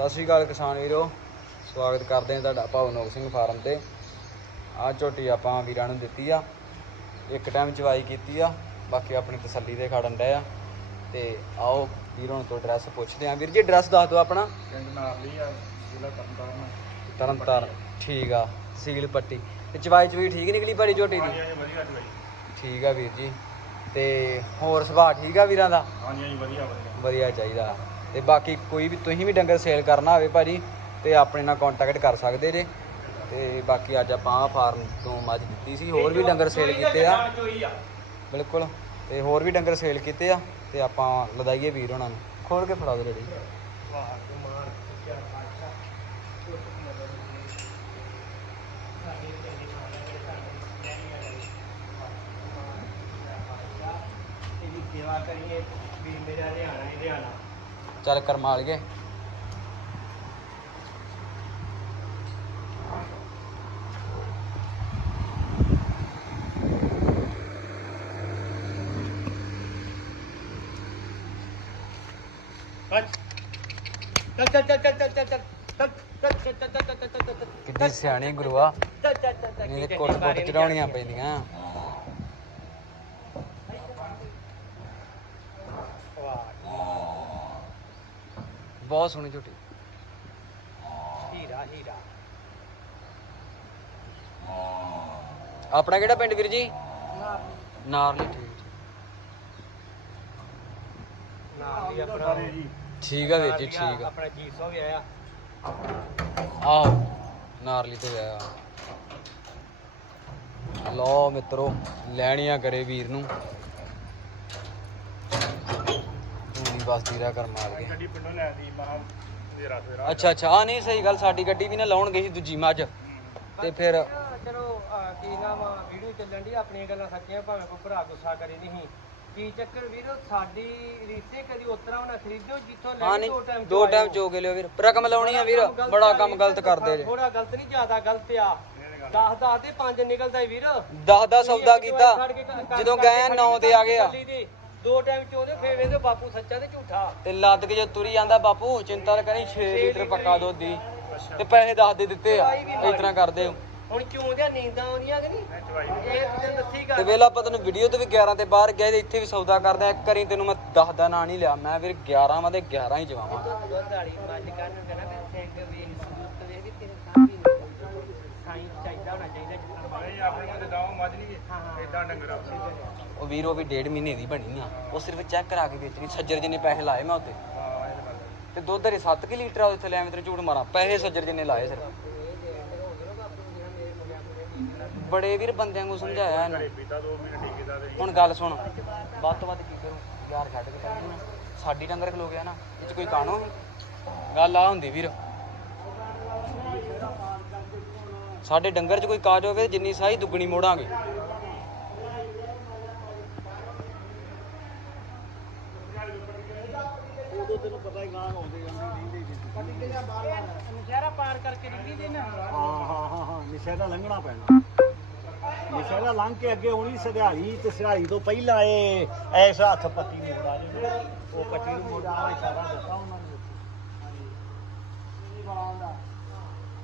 ਸਤਿ ਸ਼੍ਰੀ ਅਕਾਲ ਕਿਸਾਨ ਵੀਰੋ ਸਵਾਗਤ ਕਰਦੇ ਹਾਂ ਤੁਹਾਡਾ ਭਵਨੋਕ ਸਿੰਘ ਫਾਰਮ ਤੇ। ਆਹ ਝੋਟੀ ਆਪਾਂ ਵੀਰਾਂ ਨੂੰ ਦਿੱਤੀ ਆ ਇੱਕ ਟਾਈਮ ਚਵਾਈ ਕੀਤੀ ਆ ਬਾਕੀ ਆਪਣੀ ਤਸੱਲੀ ਦੇ ਖੜਨ ਡਏ ਆ। ਤੇ ਆਓ ਵੀਰੋਂ ਤੋਂ ਐਡਰੈਸ ਪੁੱਛਦੇ ਆ ਵੀਰ ਜੀ ਐਡਰੈਸ ਦੱਸ ਦਿਓ ਆਪਣਾ। ਪਿੰਡ ਨਾਰਲੀ ਆ ਜ਼ਿਲ੍ਹਾ ਤਰਨਤਾਰਨ ਤਰਨਤਾਰਨ ਠੀਕ ਆ ਸੀਲ ਪੱਟੀ। ਤੇ ਚਵਾਈ ਚਵੀ ਠੀਕ ਨਿਕਲੀ ਭਾਰੀ ਝੋਟੀ ਦੀ? ਵਧੀਆ ਠੀਕ ਆ ਵੀਰ ਜੀ। ਤੇ ਹੋਰ ਸੁਭਾਅ ਠੀਕ ਆ ਵੀਰਾਂ ਦਾ? ਹਾਂਜੀ ਹਾਂਜੀ ਵਧੀਆ ਵਧੀਆ। ਵਧੀਆ ਚਾਹੀਦਾ। ਤੇ ਬਾਕੀ ਕੋਈ ਵੀ ਤੁਸੀਂ ਵੀ ਡੰਗਰ ਸੇਲ ਕਰਨਾ ਹੋਵੇ ਭਾਜੀ, ਤੇ ਆਪਣੇ ਨਾਲ ਕੰਟੈਕਟ ਕਰ ਸਕਦੇ ਜੇ। ਤੇ ਬਾਕੀ ਅੱਜ ਆਪਾਂ ਫਾਰਮ ਤੋਂ ਮੱਝ ਦਿੱਤੀ ਸੀ, ਹੋਰ ਵੀ ਡੰਗਰ ਸੇਲ ਕੀਤੇ ਆ। ਬਿਲਕੁਲ, ਤੇ ਹੋਰ ਵੀ ਡੰਗਰ ਸੇਲ ਕੀਤੇ ਆ, ਤੇ ਆਪਾਂ ਲਦਾਈਏ ਵੀਰ ਉਹਨਾਂ ਨੂੰ। ਖੋਲ ਕੇ ਫੜਾ ਦਿਓ ਰੇੜੀ। ਸੇਵਾ ਕਰੀਏ ਵੀ ਮੇਰਾ ਹਰਿਆਣਾ ਹੀ ਹਰਿਆਣਾ। ਚੱਲ ਕਰਮਾਲ ਗਏ ਕਿੱਡੀ ਸਿਆਣੀ ਗੁਰੂਆ ਇਹਨੇ ਕੋਟ ਕੋਟ ਚੜਾਉਣੀਆਂ ਪੈਂਦੀਆਂ ਬਹੁਤ ਸੋਹਣੀ ਝੋਟੀ। ਹੀਰਾ ਹੀਰਾ। ਆਪਣਾ ਕਿਹੜਾ ਪਿੰਡ ਵੀਰ ਜੀ? ਨਾਰਲੀ। ਠੀਕ। ਵੀ ਆਪਣਾ। ਠੀਕ ਆ ਵੀਰ ਜੀ ਠੀਕ ਆ। ਆਪਣਾ ਜੀਸੋ ਵੀ ਆਇਆ। ਆਹੋ ਨਾਰਲੀ ਤੇ ਆਇਆ। ਲੋ ਮਿੱਤਰੋ ਲੈਣੀਆਂ ਕਰੇ ਵੀਰ ਨੂੰ। ਪੂਰੀ ਬਸਤੀ ਦਾ ਕਰ ਮਾਰ ਗਏ। ਗੱਡੀ ਪਿੰਡੋਂ ਲੈ ਦੀ ਮਹਾ ਮੇਰਾ ਸਵੇਰਾ ਅੱਛਾ ਅੱਛਾ ਆ ਨਹੀਂ ਸਹੀ ਗੱਲ ਸਾਡੀ ਗੱਡੀ ਵੀ ਨਾ ਲਾਉਣ ਗਈ ਸੀ ਦੂਜੀ ਮੱਝ। ਤੇ ਫਿਰ ਚਲੋ ਕੀ ਨਾਮ ਆ ਵੀਡੀਓ ਚੱਲਣ ਦੀ ਆਪਣੀਆਂ ਗੱਲਾਂ ਸੱਚੀਆਂ ਭਾਵੇਂ ਕੋਈ ਭਰਾ ਗੁੱਸਾ ਕਰੇ ਨਹੀਂ ਕੀ ਚੱਕਰ ਵੀਰੋ ਸਾਡੀ ਰੀਤੇ ਕਦੀ ਉਤਰਾ ਹੋਣਾ ਖਰੀਦੋ ਜਿੱਥੋਂ ਲੈ ਹਾਂ ਕੇ ਨਹੀਂ ਦੋ ਟਾਈਮ ਦੋ ਟਾਈਮ ਚੋ ਕੇ ਲਿਓ ਵੀਰ। ਰਕਮ ਲਾਉਣੀ ਆ ਵੀਰ ਬੜਾ ਕੰਮ ਗਲਤ ਕਰਦੇ ਜੇ। ਥੋੜਾ ਗਲਤ ਨਹੀਂ ਜ਼ਿਆਦਾ ਗਲਤ ਆ। 10 10 ਤੇ 5 ਨਿਕਲਦਾ ਈ ਵੀਰ। ਦਸ ਦਾ ਸੌਦਾ ਕੀਤਾ। ਕੇ ਕ- ਜਦੋਂ ਗਏ 9 ਤੇ ਆ ਗਏ ਆ। ਦੀ। ਟਾਈਮ ਚੋਦੇ ਫੇਰ ਵੇਦੇ ਬਾਪੂ ਸੱਚਾ ਤੇ ਝੂਠਾ। ਤੇ ਲੱਦ ਕੇ ਜੇ ਤੁਰੀ ਜਾਂਦਾ ਬਾਪੂ ਚਿੰਤਾ ਨਾ ਕਰੀ 6 ਲੀਟਰ ਪੱਕਾ ਦੁੱਧ ਦੀ। ਤੇ ਪੈਸੇ ਦੱਸ ਦੇ ਦਿੱਤੇ ਆ ਇਸ ਤਰ੍ਹਾਂ ਕਰਦੇ ਹੋ। ਹੁਣ ਕਿਉਂ ਦੀਆਂ ਨੀਂਦਾਂ ਆਉਂਦੀਆਂ ਕਿ ਨਹੀਂ? ਇਹ ਤੇ ਦੱਸੀ ਤੇ ਗੱਲ ਵੇਲਾ ਆਪਾਂ ਤੈਨੂੰ ਵੀਡੀਓ ਤੇ ਵੀ 11 ਤੇ ਬਾਹਰ ਗਏ ਤੇ ਇੱਥੇ ਵੀ ਸੌਦਾ ਕਰਦੇ ਆ ਕਰੀ ਤੈਨੂੰ ਮੈਂ 10 ਦਾ ਨਾਂ ਨਹੀਂ ਲਿਆ ਮੈਂ ਵੀਰ 11 ਵਾਂ ਤੇ 11 ਹੀ ਜਵਾਵਾਂ। ਦੁੱਧ ਵਾਲੀ ਮੱਝ ਕਰਨ ਨੂੰ ਕਹਿੰਦਾ ਵੀ ਸਿੰਘ ਵੀ ਸੂਰਤ ਵੇਖ ਵੀ ਤੇਰੇ ਸਾਹ ਵੀ ਸਾਈਂ ਚਾਹੀਦਾ ਹੋਣਾ ਚਾਹੀਦਾ ਜਿੱਦਾਂ ਨਹੀਂ ਆਪਣੇ ਕੋਲ ਦਾਉ ਮੱਝ ਨਹੀਂ ਹਾਂ, ਹਾਂ। ਇਦਾਂ ਡੰਗਰ ਆ ਉਹ ਵੀਰ ਉਹ ਵੀ ਡੇਢ ਮਹੀਨੇ ਦੀ ਬਣੀ ਆ। ਉਹ ਸਿਰਫ ਚੈੱਕ ਕਰਾ ਕੇ ਵੇਚਣੀ। ਸੱਜਰ ਜਿੰਨੇ ਪੈਸੇ ਲਾਏ ਮੈਂ ਉੱਤੇ। ਹਾਂ ਇਹ ਤਾਂ ਗੱਲ ਹੈ। ਤੇ ਦੁੱਧ ਦੇ 7 ਕਿ ਲੀਟਰ ਆ ਉੱਥੇ ਲੈ ਮੈਂ ਤੇਰੇ ਝੂਠ ਮਾਰਾਂ। ਪੈਸੇ ਸੱਜਰ ਜਿੰਨੇ ਲਾਏ ਸਿਰਫ। ਬੜੇ ਵੀਰ ਬੰਦਿਆਂ ਨੂੰ ਸਮਝਾਇਆ ਇਹਨੂੰ। ਘਰੇ ਪੀਤਾ 2 ਮਹੀਨੇ ਟੀਕੇ ਦਾ ਤੇ ਹੁਣ ਗੱਲ ਸੁਣ। ਵੱਧ ਤੋਂ ਵੱਧ ਕੀ ਕਰੂੰ? ਯਾਰ ਛੱਡ ਕੇ। ਸਾਡੀ ਡੰਗਰ ਖਲੋ ਗਿਆ ਨਾ। ਇਹ ਚ ਕੋਈ ਕਾਣੋ ਗੱਲ ਆ ਹੁੰਦੀ ਵੀਰ। ਸਾਡੇ ਡੰਗਰ ਚ ਕੋਈ ਕਾਜ ਹੋਵੇ ਜਿੰਨੀ ਸਾਈ ਦੁੱਗਣੀ ਮੋੜਾਂਗੇ। ਨਸ਼ਹਿਰਾ ਪਾਰ ਕਰਕੇ ਡਿੱਗੀ ਦੇ ਨਾ। ਹਾਂ ਹਾਂ ਹਾਂ ਹਾਂ ਨਿਸ਼ਾਨਾ ਲੰਘਣਾ ਪੈਣਾ। ਨਿਸ਼ਾਨਾ ਲੰਘ ਕੇ ਅੱਗੇ ਹੋਣੀ ਸਧਿਆਈ ਤੇ ਸਧਿਆਈ ਤੋਂ ਪਹਿਲਾਂ ਇਹ ਐਸ ਹੱਥ ਪੱਤੀ ਨੂੰ ਮੁੜਾ ਜੇ ਉਹ ਪੱਤੀ ਨੂੰ ਮੁੜਾ ਇਸ਼ਾਰਾ ਦਿੱਤਾ ਉਹਨਾਂ